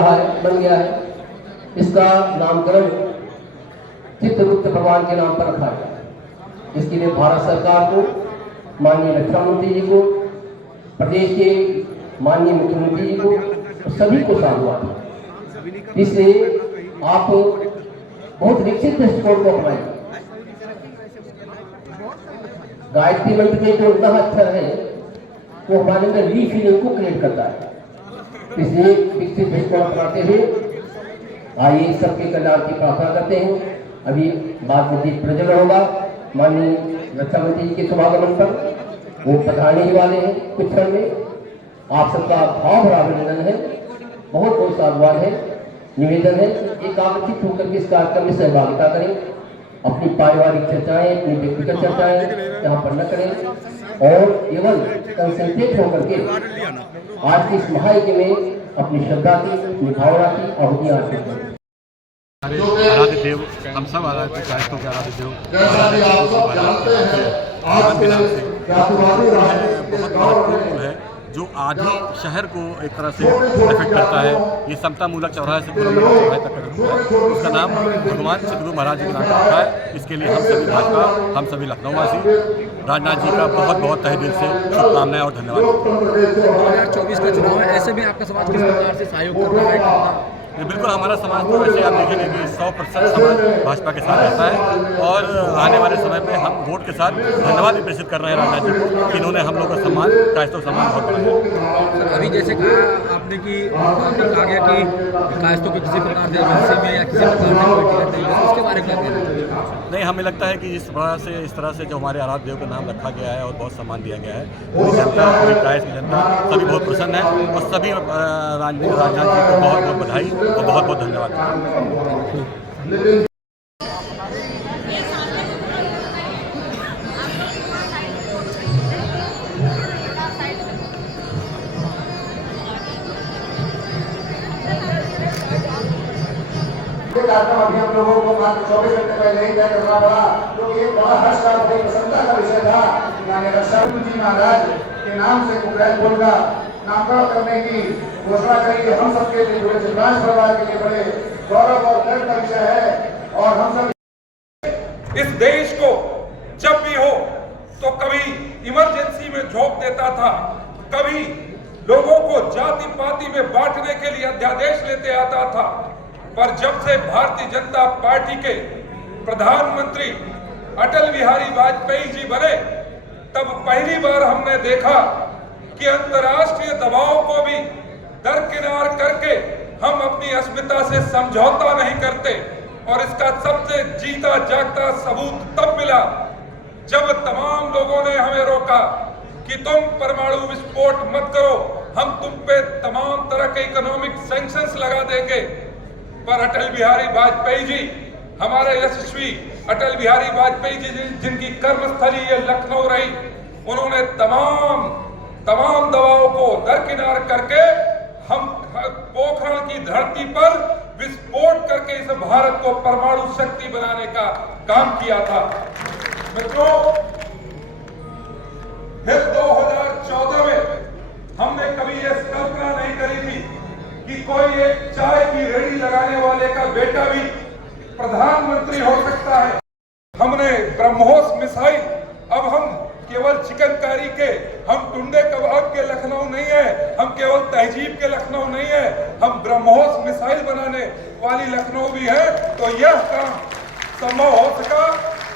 बन गया है। इसका नामकरण चित्रगुप्त भगवान के नाम पर रखा गया। इसके लिए भारत सरकार को, माननीय रक्षा मंत्री जी को, प्रदेश के माननीय मुख्यमंत्री जी को, सभी को साधुवाद। इसलिए आप बहुत विकसित दृष्टिकोण को अपनाएं। गायत्री मंत्र में जो उनका अक्षर है वो हमारे अंदर रीफीलिंग को क्रिएट करता है। इसलिए विकसित दृष्टिकोण अपनाते हुए आइए सबके कल्याण की प्रार्थना करते हैं। अभी बाद में दीप प्रज्वलन होगा माननीय रक्षा मंत्री जी के शुभागमन पर, वो पधारने ही वाले हैं कुछ क्षण में। आप सबका भाव भरा अभिनंदन है, बहुत बहुत साधुवाद है। निवेदन है एक आकर्षित होकर के इस कार्यक्रम में सहभागिता करें। अपनी पारिवारिक चर्चाएं, अपनी व्यक्तिगत चर्चाएं यहाँ पर न करें और केवल कंसंट्रेट होकर के आज की इस महायज्ञ में अपनी श्रद्धा की, अपनी भावना की आहुतियां अर्पित करें। आराध्य देव, हम सब आराध्य कायस्थों के आराध्य देव बहुत महत्वपूर्ण है, जो आज ही शहर को एक तरह से इफेक्ट करता है। ये समता मूलक चौराहे से पूरा चौराहे तक का जो है उसका नाम भगवान चित्रगुप्त महाराज जी के नाम पर रखा है। इसके लिए हम सभी भाजपा, हम सभी लखनऊ वासी राजनाथ जी का बहुत बहुत तहे दिल से शुभकामनाएं और धन्यवाद। 2024 का चुनाव है, ऐसे में आपका समाज किस प्रकार से सहयोग कर रहा है? बिल्कुल हमारा समाज तो वैसे आप देखेंगे कि 100% समाज भाजपा के साथ रहता है और आने वाले समय में हम वोट के साथ धन्यवाद भी प्रेषित कर रहे हैं राजनाथ जी को कि इन्होंने हम लोग का सम्मान, कायस्थों सम्मान बहुत बढ़ाया। अभी जैसे कहा आपने कि आपने कहा गया कि कायस्थों के किसी प्रकार से हिस्से में या किसी प्रकार से कोई टिकट नहीं है, उसके बारे में नहीं, हमें लगता है कि इस तरह से जो हमारे आराध्य देव का नाम रखा गया है और बहुत सम्मान दिया गया है, पूरी जनता, पूरी कायस्थ की जनता सभी बहुत प्रसन्न है और सभी राजनाथ जी को बहुत बहुत बधाई और बहुत बहुत धन्यवाद। कार्यक्रम अभी हम लोगों को मात्र 24 घंटे पहले ही तय करना पड़ा, क्योंकि एक बड़ा हर्ष का, बड़ी प्रसन्नता का विषय था। यानी रक्षा मंत्री जी महाराज के नाम से कुबेर पुल का नामकरण करने की घोषणा करी। हम सबके लिए, पूरे जिलांश परिवार के लिए बड़े गौरव और गर्व का विषय है। और हम सब इस देश को जब भी हो तो कभी इमरजेंसी में झोंक देता था, कभी लोगों को जाति पाति में बांटने के लिए अध्यादेश लेते आता था। पर जब से भारतीय जनता पार्टी के प्रधानमंत्री अटल बिहारी वाजपेयी जी बने, तब पहली बार हमने देखा कि अंतर्राष्ट्रीय दबाव को भी दरकिनार करके हम अपनी अस्मिता से समझौता नहीं करते। और इसका सबसे जीता जागता सबूत तब मिला जब तमाम लोगों ने हमें रोका कि तुम परमाणु विस्फोट मत करो, हम तुम पे तमाम तरह के इकोनॉमिक सैंक्शंस लगा देंगे। पर अटल बिहारी वाजपेयी जी, हमारे यशस्वी अटल बिहारी वाजपेयी जी जिनकी कर्मस्थली ये लखनऊ रही, उन्होंने तमाम दबाव को दरकिनार करके हम पोखरण की धरती पर विस्फोट करके इस भारत को परमाणु शक्ति बनाने का काम किया था। मित्रों, फिर 2014 में हमने कभी यह कल्पना नहीं करी थी कि कोई एक चाय की रेहड़ी लगाने वाले का बेटा भी प्रधानमंत्री हो सकता है। हमने ब्रह्मोस मिसाइल, अब हम केवल चिकनकारी के, हम टुंडे कबाब के लखनऊ नहीं है, हम केवल तहजीब के लखनऊ नहीं है, हम ब्रह्मोस मिसाइल बनाने वाली लखनऊ भी है। तो यह काम संभव हो सका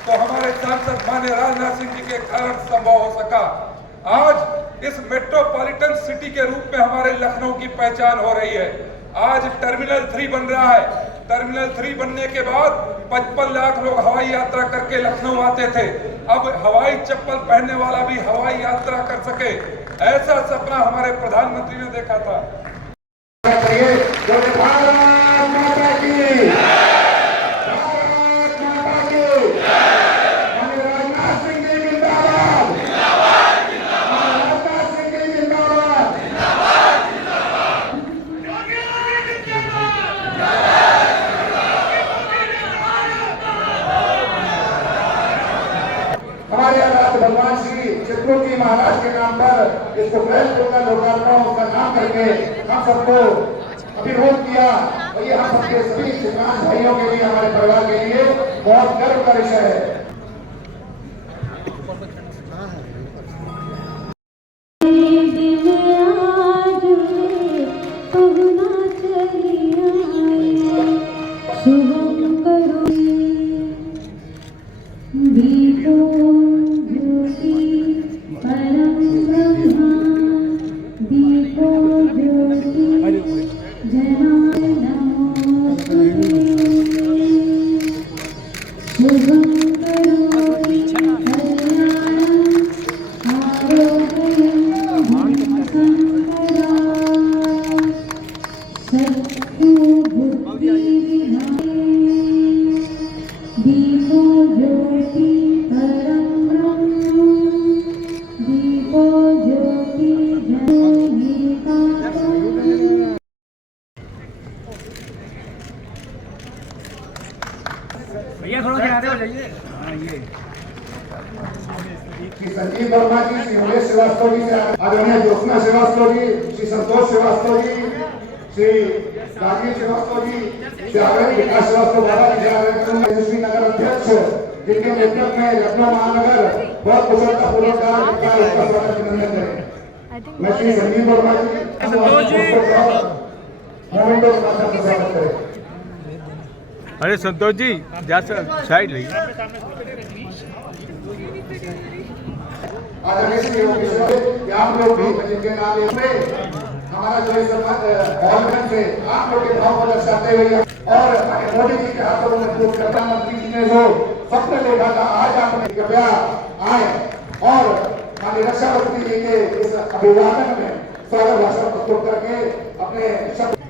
तो हमारे सांसद माननीय राजनाथ सिंह जी के कारण संभव हो सका। आज इस मेट्रोपॉलिटन सिटी के रूप में हमारे लखनऊ की पहचान हो रही है। आज टर्मिनल 3 बन रहा है। टर्मिनल 3 बनने के बाद 55 लाख लोग हवाई यात्रा करके लखनऊ आते थे। अब हवाई चप्पल पहनने वाला भी हवाई यात्रा कर सके, ऐसा सपना हमारे प्रधानमंत्री ने देखा था। भगवान श्री चित्रगुप्त महाराज के नाम पर इसको लोकार्पण, उसका नाम करके हम सबको विरोध किया, और ये हम सबके सभी किसान भाइयों के लिए, हमारे परिवार के लिए बहुत गर्व का विषय है। भैया थोड़ा किनारे हो जाइए। श्री संजीव वर्मा जी, श्री उमेश श्रीवास्तव जी, आदरणीय ज्योत्सना श्रीवास्तव जी, श्री संतोष श्रीवास्तव जी, श्री राजीव श्रीवास्तव जी, श्री आदरणीय विकास श्रीवास्तव यशस्वी नगर अध्यक्ष, जिनके नेतृत्व में लखनऊ महानगर बहुत कुशलतापूर्वक कार्य स्वागत अभिनंदन करें। मैं श्री संजीव वर्मा जी मोमेंटो के माध्यम से स्वागत करें। अरे संतोष जी जा साइड रहिए। आदरणीय श्री योगी जी, आप लोग भी जिनके नाम में हमारा जो इस गवर्नमेंट से आप लोग के भाव को दर्शाते हुए और मोदी जी के हाथों में मजबूत प्रधानमंत्री जी ने जो सपने देखा था, आज आपने कृपया आए और माननीय रक्षा मंत्री जी के इस अभिवादन में स्वागत भाषण प्रस्तुत करके अपने शब्द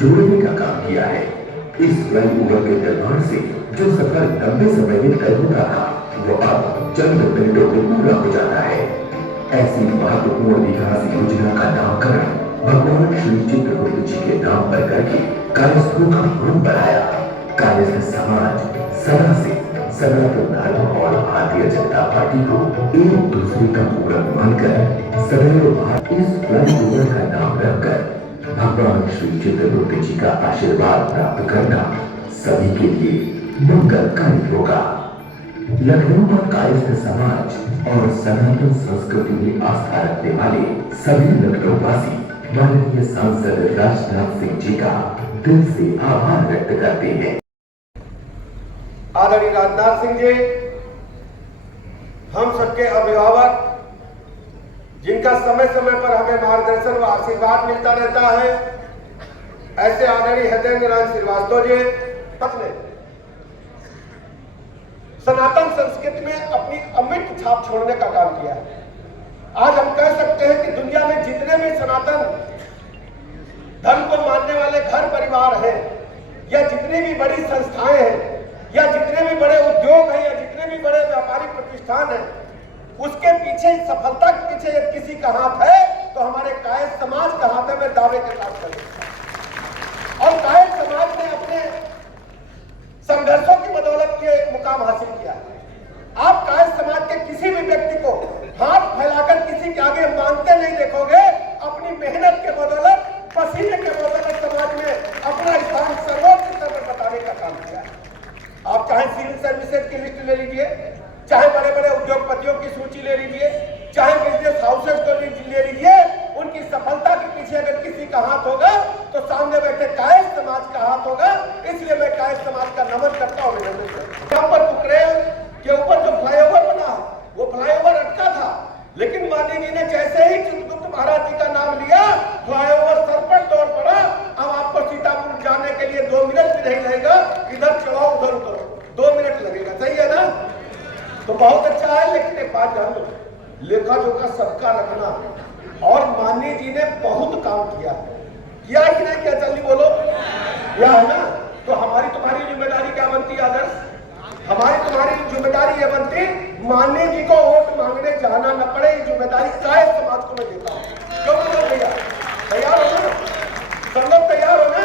जोड़ने का काम किया है। इस फ्लाईओवर के निर्माण से जो सफर लंबे समय में तय होता था, वो अब चंद मिनटों में पूरा हो जाता है। ऐसी महत्वपूर्ण विकास योजना का नामकरण भगवान श्री चित्रगुप्त जी के नाम पर करके कायस्थों का भवन बनाया। कायस्थ समाज सदा से सनातन धर्म और भारतीय जनता पार्टी को एक दूसरे का पूरक मानकर सदैव इस फ्लाईओवर का नाम रखकर भगवान श्री चित्रगुप्त जी का आशीर्वाद प्राप्त करना सभी के लिए मंगलकारी होगा। लखनऊ का कायस्थ समाज और सनातन संस्कृति में आस्था रखने वाले सभी लखनऊ वासी माननीय सांसद राजनाथ सिंह जी का दिल से आभार व्यक्त करते हैं। आदरणीय राजनाथ सिंह जी, हम सबके अभिभावक, जिनका समय समय पर हमें मार्गदर्शन व आशीर्वाद मिलता रहता है, ऐसे आदरणीय हृदय नारायण श्रीवास्तव जी ने सनातन संस्कृति में अपनी अमिट छाप छोड़ने का काम किया है। आज हम कह सकते हैं कि दुनिया में जितने भी सनातन धर्म को मानने वाले घर परिवार हैं, या जितनी भी बड़ी संस्थाएं हैं, या जितने भी बड़े उद्योग हैं, या जितने भी बड़े व्यापारिक प्रतिष्ठान हैं, उसके पीछे, सफलता के पीछे यदि किसी का हाथ है तो हमारे कायस्थ समाज का हाथ है। मैं दावे के साथ करूं। और कायस्थ समाज ने अपने संघर्षों की बदौलत ये मुकाम हासिल किया है। आप कायस्थ समाज के किसी भी व्यक्ति को हाथ फैलाकर किसी के आगे मांगते नहीं देखोगे। अपनी मेहनत के बदौलत, पसीने के बदौलत समाज में अपना स्थान सर्वोच्च स्तर पर बताने का काम किया है। आप चाहे सिविल सर्विसेज की लिस्ट ले लीजिए, चाहे बड़े बड़े उद्योगपतियों की सूची ले लीजिए, चाहे बिजनेस हाउसेज को ले लीजिए, उनकी सफलता के पीछे अगर किसी का हाथ होगा तो सामने बैठे कायस्थ समाज का हाथ होगा। इसलिए मैं कायस्थ समाज का नमन करता हूँ। यहाँ पर कुकरेल के ऊपर जो फ्लाईओवर बना, वो फ्लाईओवर अटका था, लेकिन मानी जी ने जैसे ही चित्रगुप्त महाराज जी का नाम लिया, फ्लाईओवर सर पर दौड़ पड़ा। अब आपको सीतापुर जाने के लिए 2 मिनट भी नहीं लगेगा, इधर चढ़ाओ उधर उतरो, 2 मिनट लगेगा। सही है ना? तो बहुत अच्छा है, लेकिन एक बात जान लो, लेखा जोखा सबका रखना। और माननीय जी ने बहुत काम किया कि नहीं किया? जल्दी बोलो, क्या है ना? तो हमारी तुम्हारी जिम्मेदारी क्या बनती है आदर्श? हमारी तुम्हारी जिम्मेदारी ये बनती, माननीय जी को वोट मांगने जाना न पड़े। ये जिम्मेदारी कायस्थ समाज को मैं देता हूँ। क्यों बोलो भैया? तैयार हो ना? सब लोग तैयार हो ना?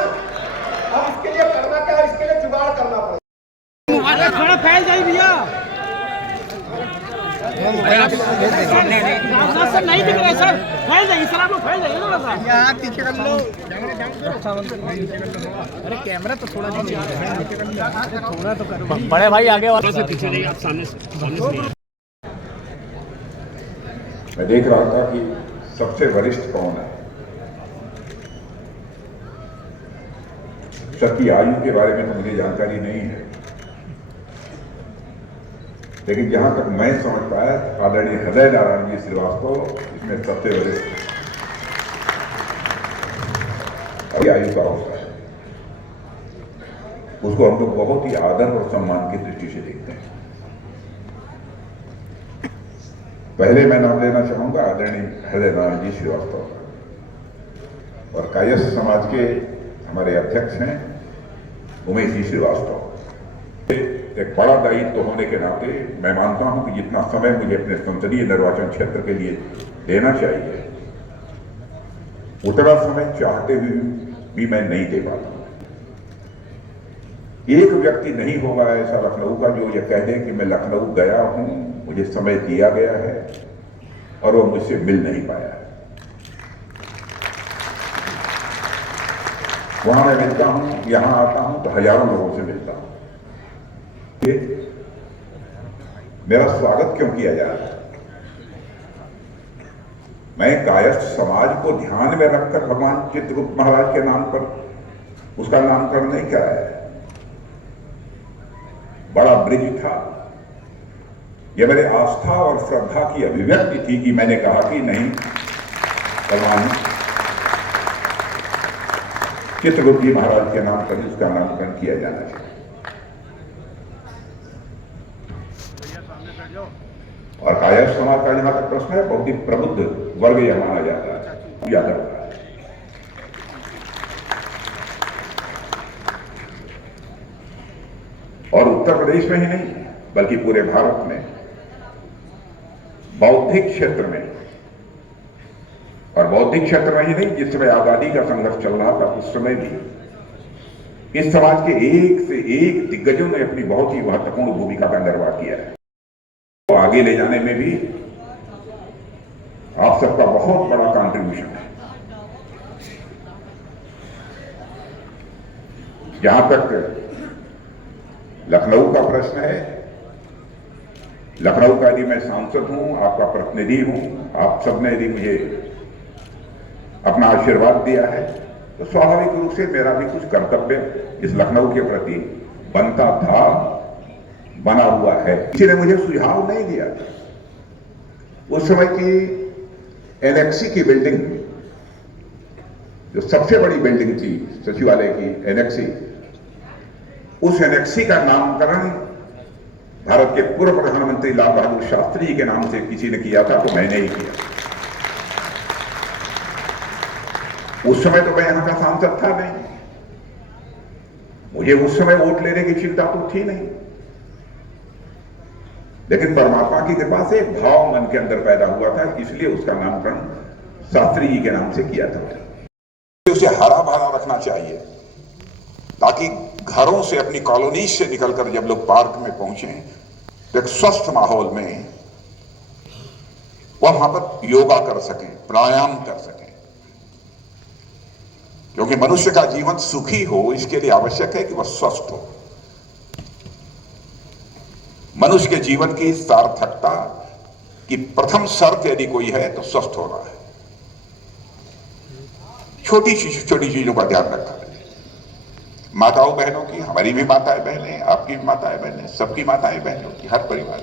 अब इसके लिए करना क्या है? इसके लिए जुगाड़ करना पड़ेगा। थोड़ा फैल जाए भैया। नहीं नहीं दिख रहे सर, फैल जाइए सर, आप लोग फैल जाइए थोड़ा सा। यहाँ पीछे कर लो। अरे कैमरा तो थोड़ा थोड़ा तो करो। बड़े भाई आगे और से पीछे नहीं, आप सामने से। मैं देख रहा था कि सबसे वरिष्ठ कौन है। सबकी आयु के बारे में तो मुझे जानकारी नहीं है, लेकिन जहां तक मैं समझ पाया आदरणीय हृदय नारायण जी श्रीवास्तव इसमें सबसे वरिष्ठ आयु का अवसर है। उसको हम लोग बहुत ही आदर और सम्मान की दृष्टि से देखते हैं। पहले मैं नाम लेना चाहूंगा आदरणीय हृदय नारायण जी श्रीवास्तव का, और कायस्थ समाज के हमारे अध्यक्ष हैं उमेश जी श्रीवास्तव। एक बड़ा दायित्व होने के नाते मैं मानता हूं कि जितना समय मुझे अपने संसदीय निर्वाचन क्षेत्र के लिए देना चाहिए उतना समय चाहते हुए भी मैं नहीं दे पाता। एक व्यक्ति नहीं होगा ऐसा लखनऊ का जो ये कह दे कि मैं लखनऊ गया हूं, मुझे समय दिया गया है और वो मुझसे मिल नहीं पाया है। वहां मैं मिलता हूं, यहां आता हूं तो हजारों लोगों से मिलता हूं। मेरा स्वागत क्यों किया जा रहा है? मैं कायस्थ समाज को ध्यान में रखकर भगवान चित्रगुप्त महाराज के नाम पर उसका नामकरण नहीं कराया है। बड़ा ब्रिज था, यह मेरे आस्था और श्रद्धा की अभिव्यक्ति थी कि मैंने कहा कि नहीं, भगवान चित्रगुप्त जी महाराज के नाम पर उसका नामकरण किया जाना चाहिए। और कायस्थ समाज का जहां तक प्रश्न है, बहुत ही प्रबुद्ध वर्ग यह माना जाता है, याद रखता है। और उत्तर प्रदेश में ही नहीं बल्कि पूरे भारत में बौद्धिक क्षेत्र में, और बौद्धिक क्षेत्र में ही नहीं, जिस समय आजादी का संघर्ष चल रहा था उस समय भी इस समाज के एक से एक दिग्गजों ने अपनी बहुत ही महत्वपूर्ण भूमिका का निर्वाह किया है। तो आगे ले जाने में भी आप सबका बहुत बड़ा कंट्रीब्यूशन है। जहां तक लखनऊ का प्रश्न है, लखनऊ का यदि मैं सांसद हूं, आपका प्रतिनिधि हूं, आप सबने यदि मुझे अपना आशीर्वाद दिया है तो स्वाभाविक रूप से मेरा भी कुछ कर्तव्य इस लखनऊ के प्रति बनता था, बना हुआ है। किसी ने मुझे सुझाव नहीं दिया था। उस समय की एनेक्सी की बिल्डिंग, जो सबसे बड़ी बिल्डिंग थी सचिवालय की एनेक्सी, उस एनेक्सी का नामकरण भारत के पूर्व प्रधानमंत्री लाल बहादुर शास्त्री जी के नाम से किसी ने किया था, तो मैंने ही किया। उस समय तो मैं यहां का सांसद था नहीं, मुझे उस समय वोट लेने की चिंता तो थी नहीं, लेकिन परमात्मा की कृपा से एक भाव मन के अंदर पैदा हुआ था, इसलिए उसका नामकरण शास्त्री जी के नाम से किया था। उसे हरा भरा रखना चाहिए ताकि घरों से, अपनी कॉलोनी से निकलकर जब लोग पार्क में पहुंचे तो एक स्वस्थ माहौल में वह वहां पर योगा कर सकें, प्राणायाम कर सकें। क्योंकि मनुष्य का जीवन सुखी हो, इसके लिए आवश्यक है कि वह स्वस्थ हो। मनुष्य के जीवन की सार्थकता की प्रथम शर्त यदि कोई है तो स्वस्थ होना है। छोटी चीजों का ध्यान रखा है। माताओं बहनों की, हमारी भी माताएं बहनें, आपकी भी माताएं बहनें, सबकी माताएं बहनों की, हर परिवार